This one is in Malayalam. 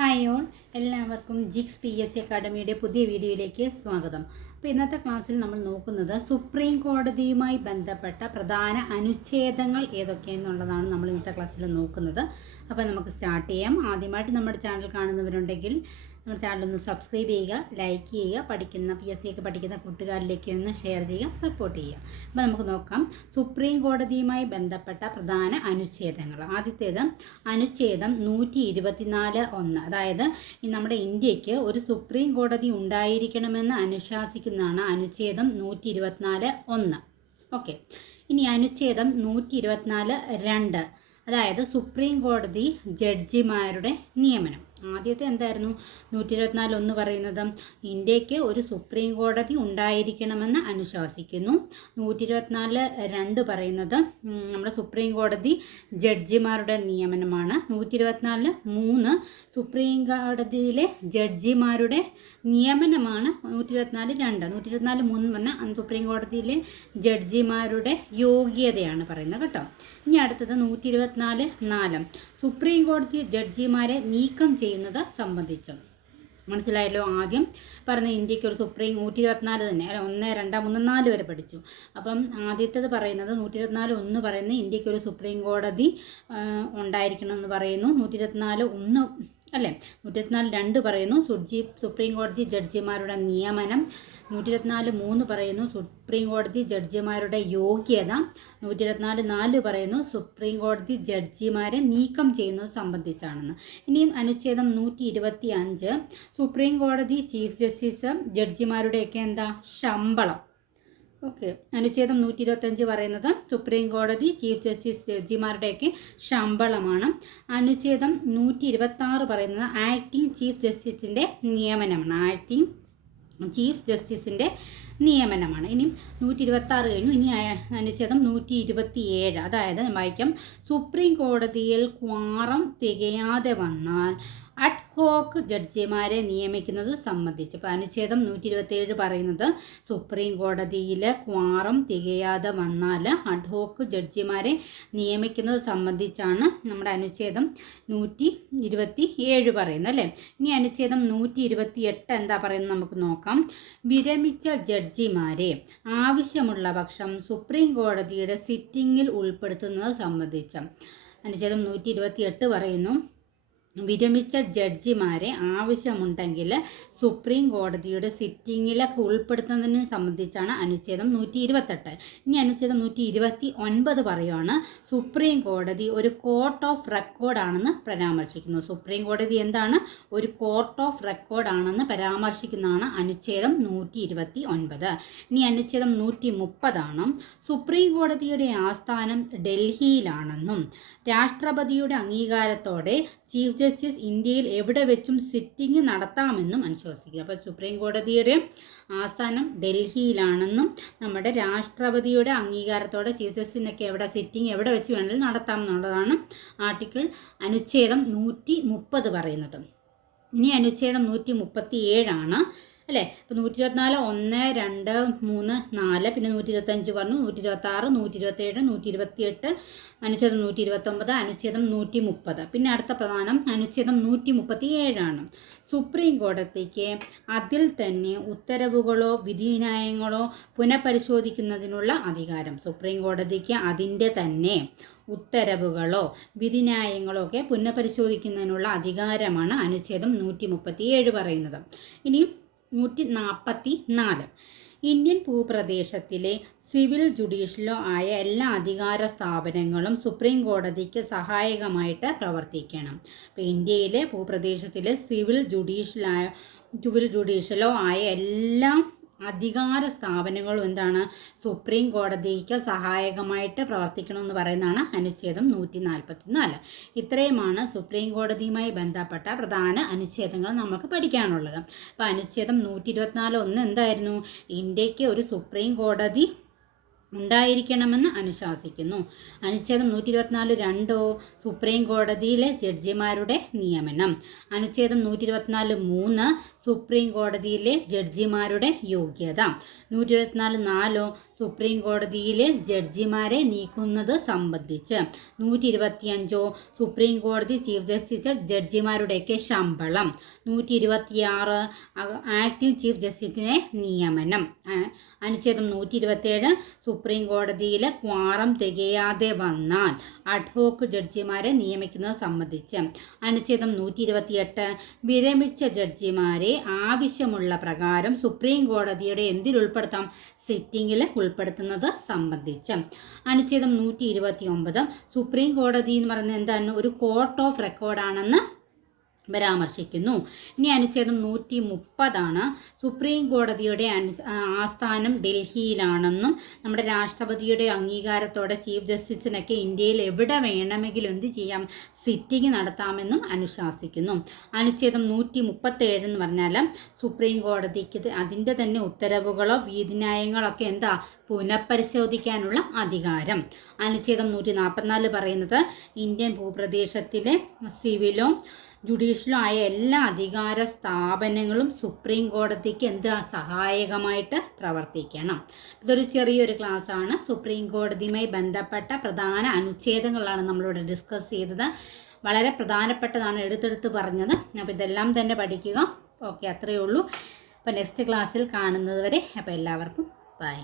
ഹായ് ഓൾ എല്ലാവർക്കും ജിക്സ് പി എസ് സി അക്കാഡമിയുടെ പുതിയ വീഡിയോയിലേക്ക് സ്വാഗതം. അപ്പോൾ ഇന്നത്തെ ക്ലാസ്സിൽ നമ്മൾ നോക്കുന്നത് സുപ്രീം കോടതിയുമായി ബന്ധപ്പെട്ട പ്രധാന അനുച്ഛേദങ്ങൾ ഏതൊക്കെയെന്നുള്ളതാണ് നമ്മൾ ഇന്നത്തെ ക്ലാസ്സിൽ നോക്കുന്നത്. അപ്പോൾ നമുക്ക് സ്റ്റാർട്ട് ചെയ്യാം. ആദ്യമായിട്ട് നമ്മുടെ ചാനൽ കാണുന്നവരുണ്ടെങ്കിൽ നമ്മുടെ ചാനൽ ഒന്ന് സബ്സ്ക്രൈബ് ചെയ്യുക ലൈക്ക് ചെയ്യുക പഠിക്കുന്ന പി എസ് സി ഒക്കെ പഠിക്കുന്ന കൂട്ടുകാരിലേക്ക് ഒന്ന് ഷെയർ ചെയ്യുക സപ്പോർട്ട് ചെയ്യുക. അപ്പോൾ നമുക്ക് നോക്കാം. സുപ്രീം കോടതിയുമായി ബന്ധപ്പെട്ട പ്രധാന അനുച്ഛേദങ്ങൾ. ആദ്യത്തേത് അനുച്ഛേദം നൂറ്റി ഇരുപത്തിനാല് ഒന്ന്. അതായത് നമ്മുടെ ഇന്ത്യയ്ക്ക് ഒരു സുപ്രീം കോടതി ഉണ്ടായിരിക്കണമെന്ന് അനുശാസിക്കുന്നതാണ് അനുച്ഛേദം നൂറ്റി ഇരുപത്തിനാല് ഒന്ന്. ഓക്കെ ഇനി അനുച്ഛേദം നൂറ്റി ഇരുപത്തിനാല് രണ്ട്. അതായത് സുപ്രീം കോടതി ജഡ്ജിമാരുടെ നിയമനം. ആദ്യത്തെ എന്തായിരുന്നു? നൂറ്റി ഇരുപത്തിനാല് ഒന്ന് പറയുന്നത് ഇന്ത്യയ്ക്ക് ഒരു സുപ്രീം കോടതി ഉണ്ടായിരിക്കണമെന്ന് അനുശാസിക്കുന്നു. നൂറ്റി ഇരുപത്തിനാല് രണ്ട് പറയുന്നത് നമ്മുടെ സുപ്രീം കോടതി ജഡ്ജിമാരുടെ നിയമനമാണ്. നൂറ്റി ഇരുപത്തിനാല് മൂന്ന് സുപ്രീം കോടതിയിലെ ജഡ്ജിമാരുടെ നിയമനമാണ് നൂറ്റി ഇരുപത്തിനാല് രണ്ട്. നൂറ്റി ഇരുപത്തിനാല് മൂന്ന് പറഞ്ഞാൽ സുപ്രീം കോടതിയിലെ ജഡ്ജിമാരുടെ യോഗ്യതയാണ് പറയുന്നത് കേട്ടോ. ഇനി അടുത്തത് നൂറ്റി ഇരുപത്തിനാല് നാല്. സുപ്രീം കോടതി ജഡ്ജിമാരെ നീക്കം ചെയ്യുന്നത് സംബന്ധിച്ചും. മനസ്സിലായല്ലോ ആദ്യം പറഞ്ഞ ഇന്ത്യയ്ക്ക് ഒരു സുപ്രീം നൂറ്റി ഇരുപത്തിനാല് തന്നെ. അല്ല ഒന്ന് രണ്ട് മൂന്ന് നാല് വരെ പഠിച്ചു. അപ്പം ആദ്യത്തേത് പറയുന്നത് നൂറ്റി ഇരുപത്തിനാല് ഒന്ന് പറയുന്നത് ഇന്ത്യയ്ക്ക് ഒരു സുപ്രീം കോടതി ഉണ്ടായിരിക്കണം എന്ന് പറയുന്നു. നൂറ്റി ഇരുപത്തിനാല് ഒന്ന് അല്ലേ? നൂറ്റി ഇരുപത്തിനാല് രണ്ട് പറയുന്നു സുജി സുപ്രീം കോടതി ജഡ്ജിമാരുടെ നിയമനം. നൂറ്റി ഇരുപത്തിനാല് മൂന്ന് പറയുന്നു സുപ്രീം കോടതി ജഡ്ജിമാരുടെ യോഗ്യത. നൂറ്റി ഇരുപത്തിനാല് നാല് പറയുന്നു സുപ്രീം കോടതി ജഡ്ജിമാരെ നീക്കം ചെയ്യുന്നത് സംബന്ധിച്ചാണെന്ന്. ഇനിയും അനുച്ഛേദം നൂറ്റി ഇരുപത്തി അഞ്ച് സുപ്രീം കോടതി ചീഫ് ജസ്റ്റിസ് ജഡ്ജിമാരുടെയൊക്കെ എന്താ? ശമ്പളം. ഓക്കെ. അനുച്ഛേദം നൂറ്റി ഇരുപത്തഞ്ച് പറയുന്നത് സുപ്രീം കോടതി ചീഫ് ജസ്റ്റിസ് ജഡ്ജിമാരുടെയൊക്കെ ശമ്പളമാണ്. അനുച്ഛേദം നൂറ്റി ഇരുപത്തി പറയുന്നത് ആക്ടിംഗ് ചീഫ് ജസ്റ്റിസിന്റെ നിയമനമാണ്. ആക്ടിംഗ് ചീഫ് ജസ്റ്റിസിന്റെ നിയമനമാണ്. ഇനി നൂറ്റി ഇരുപത്തി ആറ് കഴിഞ്ഞു. ഇനി അനുച്ഛേദം നൂറ്റി ഇരുപത്തി ഏഴ് അതായത് വായിക്കാം. സുപ്രീം കോടതിയിൽ ക്വാറം തികയാതെ വന്നാൽ അഡ്ഹോക്ക് ജഡ്ജിമാരെ നിയമിക്കുന്നത് സംബന്ധിച്ച് ഇപ്പോൾ അനുച്ഛേദം നൂറ്റി ഇരുപത്തിയേഴ് പറയുന്നത് സുപ്രീം കോടതിയിൽ ക്വാറം തികയാതെ വന്നാൽ അഡ്ഹോക്ക് ജഡ്ജിമാരെ നിയമിക്കുന്നത് സംബന്ധിച്ചാണ് നമ്മുടെ അനുച്ഛേദം നൂറ്റി ഇരുപത്തി ഏഴ് പറയുന്നത് അല്ലേ? ഇനി അനുച്ഛേദം നൂറ്റി ഇരുപത്തി എട്ട് എന്താ പറയുന്നത് നമുക്ക് നോക്കാം. വിരമിച്ച ജഡ്ജിമാരെ ആവശ്യമുള്ള പക്ഷം സുപ്രീം കോടതിയുടെ സിറ്റിംഗിൽ ഉൾപ്പെടുത്തുന്നത് സംബന്ധിച്ച്. അനുച്ഛേദം നൂറ്റി ഇരുപത്തി എട്ട് പറയുന്നു വിരമിച്ച ജഡ്ജിമാരെ ആവശ്യമുണ്ടെങ്കിൽ സുപ്രീം കോടതിയുടെ സിറ്റിങ്ങിലൊക്കെ ഉൾപ്പെടുത്തുന്നതിനെ സംബന്ധിച്ചാണ് അനുച്ഛേദം നൂറ്റി ഇരുപത്തെട്ട് ഇനി അനുച്ഛേദം നൂറ്റി ഇരുപത്തി ഒൻപത് പറയുവാണ് സുപ്രീം കോടതി ഒരു കോർട്ട് ഓഫ് റെക്കോർഡാണെന്ന് പരാമർശിക്കുന്നു. സുപ്രീം കോടതി എന്താണ്? ഒരു കോർട്ട് ഓഫ് റെക്കോർഡാണെന്ന് പരാമർശിക്കുന്നതാണ് അനുച്ഛേദം നൂറ്റി ഇരുപത്തി ഒൻപത് ഇനി അനുച്ഛേദം നൂറ്റി മുപ്പതാണ് സുപ്രീം കോടതിയുടെ ആസ്ഥാനം ഡൽഹിയിലാണെന്നും രാഷ്ട്രപതിയുടെ അംഗീകാരത്തോടെ ചീഫ് ജസ്റ്റിസ് ഇന്ത്യയിൽ എവിടെ വെച്ചും സിറ്റിംഗ് നടത്താമെന്നും അനുശോസിക്കുക അപ്പോൾ സുപ്രീം കോടതിയുടെ ആസ്ഥാനം ഡൽഹിയിലാണെന്നും നമ്മുടെ രാഷ്ട്രപതിയുടെ അംഗീകാരത്തോടെ ചീഫ് ജസ്റ്റിസിനൊക്കെ എവിടെ സിറ്റിംഗ് എവിടെ വെച്ച് വേണമെങ്കിലും നടത്താം എന്നുള്ളതാണ് ആർട്ടിക്കിൾ അനുച്ഛേദം നൂറ്റി മുപ്പത് പറയുന്നത്. ഇനി അനുച്ഛേദം നൂറ്റി മുപ്പത്തി ഏഴാണ് അല്ലേ? ഇപ്പോൾ നൂറ്റി ഇരുപത്തിനാല് ഒന്ന് രണ്ട് മൂന്ന് നാല് പിന്നെ നൂറ്റി ഇരുപത്തഞ്ച് പറഞ്ഞു നൂറ്റി ഇരുപത്തി ആറ് നൂറ്റി ഇരുപത്തി ഏഴ് നൂറ്റി ഇരുപത്തി എട്ട് അനുച്ഛേദം നൂറ്റി ഇരുപത്തൊമ്പത് അനുച്ഛേദം നൂറ്റി മുപ്പത് പിന്നെ അടുത്ത പ്രധാനം അനുച്ഛേദം നൂറ്റി മുപ്പത്തി ഏഴാണ് സുപ്രീം കോടതിക്ക് അതിൽ തന്നെ ഉത്തരവുകളോ വിധിന്യായങ്ങളോ പുനഃപരിശോധിക്കുന്നതിനുള്ള അധികാരം. സുപ്രീം കോടതിക്ക് അതിന്റെ തന്നെ ഉത്തരവുകളോ വിധിന്യായങ്ങളോ ഒക്കെ പുനഃപരിശോധിക്കുന്നതിനുള്ള അധികാരമാണ് അനുച്ഛേദം നൂറ്റി മുപ്പത്തി ഏഴ് പറയുന്നത്. ഇനി നൂറ്റി നാൽപ്പത്തി നാല് ഇന്ത്യൻ ഭൂപ്രദേശത്തിലെ സിവിൽ ജുഡീഷ്യലോ ആയ എല്ലാ അധികാര സ്ഥാപനങ്ങളും സുപ്രീം കോടതിക്ക് സഹായകമായിട്ട് പ്രവർത്തിക്കണം. ഇപ്പോൾ ഇന്ത്യയിലെ ഭൂപ്രദേശത്തിലെ സിവിൽ ജുഡീഷ്യലായ സിവിൽ ജുഡീഷ്യലോ ആയ എല്ലാ അധികാര സ്ഥാപനങ്ങളും എന്താണ് സുപ്രീം കോടതിക്ക് സഹായകമായിട്ട് പ്രവർത്തിക്കണമെന്ന് പറയുന്നതാണ് അനുച്ഛേദം നൂറ്റി നാൽപ്പത്തി നാല് ഇത്രയുമാണ് സുപ്രീം കോടതിയുമായി ബന്ധപ്പെട്ട പ്രധാന അനുച്ഛേദങ്ങൾ നമുക്ക് പഠിക്കാനുള്ളത്. അപ്പോൾ അനുച്ഛേദം നൂറ്റി ഇരുപത്തിനാല് ഒന്ന് എന്തായിരുന്നു? ഇന്ത്യയ്ക്ക് ഒരു സുപ്രീം കോടതി ഉണ്ടായിരിക്കണമെന്ന് അനുശാസിക്കുന്നു. അനുച്ഛേദം നൂറ്റി ഇരുപത്തിനാല് രണ്ടോ? സുപ്രീം കോടതിയിലെ ജഡ്ജിമാരുടെ നിയമനം. അനുച്ഛേദം നൂറ്റി ഇരുപത്തിനാല് മൂന്ന് സുപ്രീം കോടതിയിലെ ജഡ്ജിമാരുടെ യോഗ്യത. നൂറ്റി ഇരുപത്തിനാല് നാലോ സുപ്രീം കോടതിയിലെ ജഡ്ജിമാരെ നീക്കുന്നത് സംബന്ധിച്ച് നൂറ്റി ഇരുപത്തിയഞ്ചോ സുപ്രീം കോടതി ചീഫ് ജസ്റ്റിസ് ജഡ്ജിമാരുടെയൊക്കെ ശമ്പളം. നൂറ്റി ഇരുപത്തിയാറ് ആക്ടിംഗ് ചീഫ് ജസ്റ്റിസിനെ നിയമനം. അനുച്ഛേദം നൂറ്റി ഇരുപത്തിയേഴ് സുപ്രീം കോടതിയിലെ ക്വാറം തികയാതെ വന്നാൽ അഡ്ഹോക്ക് ജഡ്ജിമാരെ നിയമിക്കുന്നത് സംബന്ധിച്ച്. അനുച്ഛേദം നൂറ്റി ഇരുപത്തിയെട്ട് വിരമിച്ച ജഡ്ജിമാരെ ആവശ്യമുള്ള പ്രകാരം സുപ്രീം കോടതിയുടെ എന്തിലുൾപ്പെടുത്താം? സിറ്റിംഗിൽ ഉൾപ്പെടുത്തുന്നത് സംബന്ധിച്ച്. അനുച്ഛേദം നൂറ്റി ഇരുപത്തി ഒമ്പത് സുപ്രീം കോടതി എന്ന് പറയുന്നത് എന്താണ്? ഒരു കോർട്ട് ഓഫ് റെക്കോർഡാണെന്ന് പരാമർശിക്കുന്നു. ഇനി അനുച്ഛേദം നൂറ്റി മുപ്പതാണ് സുപ്രീം കോടതിയുടെ ആസ്ഥാനം ഡൽഹിയിലാണെന്നും നമ്മുടെ രാഷ്ട്രപതിയുടെ അംഗീകാരത്തോടെ ചീഫ് ജസ്റ്റിസിനൊക്കെ ഇന്ത്യയിൽ എവിടെ വേണമെങ്കിലും എന്ത് ചെയ്യാം സിറ്റിംഗ് നടത്താമെന്നും അനുശാസിക്കുന്നു. അനുച്ഛേദം നൂറ്റി മുപ്പത്തേഴ് എന്ന് പറഞ്ഞാൽ സുപ്രീം കോടതിക്ക് അതിന്റെ തന്നെ ഉത്തരവുകളോ വിധിന്യായങ്ങളൊക്കെ എന്താ പുനഃപരിശോധിക്കാനുള്ള അധികാരം. അനുച്ഛേദം നൂറ്റി നാൽപ്പത്തിനാല് പറയുന്നത് ഇന്ത്യൻ ഭൂപ്രദേശത്തിലെ സിവിലോ ജുഡീഷ്യലോ ആയ എല്ലാ അധികാര സ്ഥാപനങ്ങളും സുപ്രീം കോടതിക്ക് എന്ത് സഹായകമായിട്ട് പ്രവർത്തിക്കണം? ഇതൊരു ചെറിയൊരു ക്ലാസ് ആണ് സുപ്രീം കോടതിയുമായി ബന്ധപ്പെട്ട പ്രധാന അനുച്ഛേദങ്ങളാണ് നമ്മളിവിടെ ഡിസ്കസ് ചെയ്തത്. വളരെ പ്രധാനപ്പെട്ടതാണ് എടുത്തെടുത്ത് പറഞ്ഞത്. അപ്പോൾ ഇതെല്ലാം തന്നെ പഠിക്കുക. ഓക്കെ അത്രയേ ഉള്ളൂ. അപ്പോൾ നെക്സ്റ്റ് ക്ലാസ്സിൽ കാണുന്നത് വരെ അപ്പോൾ എല്ലാവർക്കും ബൈ